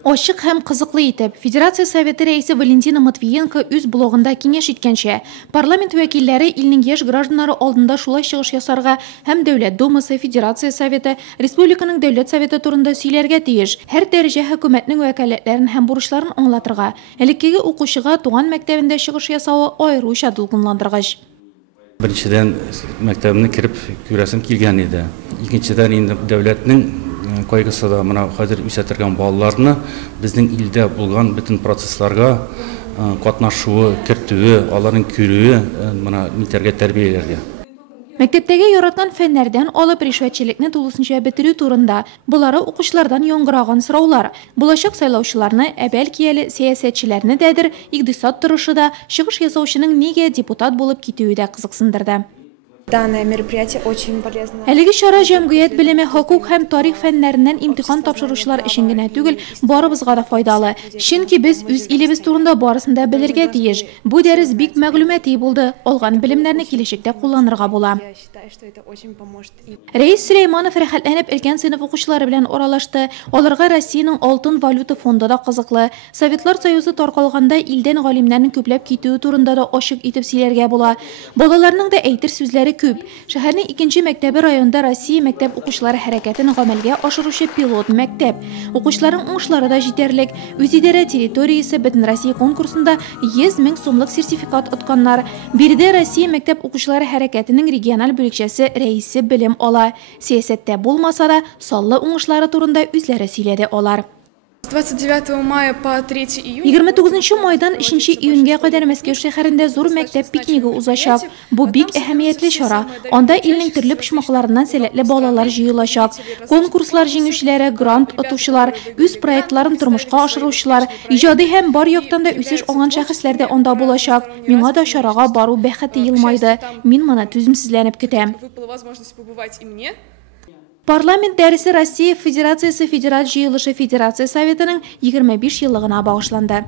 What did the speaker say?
Ашык һәм кызыклы итеп, Федерация Советы рәисе Валентина Матвиенко үз блогында киңәш иткәнчә, парламент вәкилләре илнең яшь гражданнары алдында шулай чыгыш ясарга һәм Дәүләт Думасы, Федерация Советы, Республиканың Дәүләт Советы турында сөйләргә тиеш. Һәр дәрәҗә хөкүмәтнең вәкаләтләрен һәм бурычларын аңлатырга, элеккеге укучыга туган мәктәбендә чыгыш ясавы аеруча дулкынландыргыч. Беренчедән мәктәбенә кирип күрәсем килгән иде. Икенчедән инде дәүләтнең кайгысында мына хәзер үсәтергән балаларны безнең илдә булган бөтен процессларга катнашуы, кертүе, аларның күрүе мына нитәргә тәрбияләргә. Мәктәптәге яраткан фәннәрдән алып ришвәтчелекне тулысынча бетерү турында булары укучылардан яңгыраган сораулар. Булачак сайлаучыларны, бәлки әле сәясәтчеләрне дәдер, икътисад торышы да, чыгыш ясаучының нигә депутат булып китүе дә кызыксындырды. Данное мероприятие очень полезно. Әлеге чара җәмгыять белеме, хокук һәм тарих фәннәреннән имтихан тапшыручылар өчен генә түгел, барыбызга да файдалы. Чөнки без үз илебез турында барысын да белергә тиеш. Бу дәрес бик мәгълүмати булды. Алган белемнәрне киләчәктә кулланырга була. Рәис Сөләйманов рәхәтләнеп өлкән сыйныф укучылары белән аралашты. Аларга Россиянең алтын валюта фонды да кызыклы. Советлар Союзы таркалганда илдән галимнәрнең күпләп китүе турында да ачык итеп сөйләргә була. Балаларның да әйтер сүзләре күп. Шәһәрнең икенче мәктәбе районда Россия мәктәп укучылары хәрәкәтен гамәлгә ашыручы пилот мәктәп. Укучыларның уңышлары да җитәрлек. Үзидарә территориясе бөтен Россия конкурсында 100 000 сумлык сертификат отканнар. Биредә Россия мәктәп укучылары хәрәкәтенең региональ бүлекчәсе рәисе белем ала. Сәясәттә булмаса да, саллы уңышлары турында үзләре сөйләде алар. 29 мая по 3 июня. 29 майдан 3 июньгә кадәр Мәскәү шәһәрендә зур мәктәп пикниги узачак. Бу бик әһәмиятле чара. Анда илнең төрле почмакларыннан сәләтле балалар җыелачак. Конкурслар җиңүчеләре, грант отучылар, үз проектларын тормышка ашыручылар, иҗади һәм бар яктан да үсеш алган шәхесләр дә анда булачак. Миңа да чарага бару бәхете елмайды. Мин моны түземсезләнеп көтәм. Парламент дәресе Россия Федерациясе Федераль җыелышы Федерация Советының 25 еллыгына багышланды.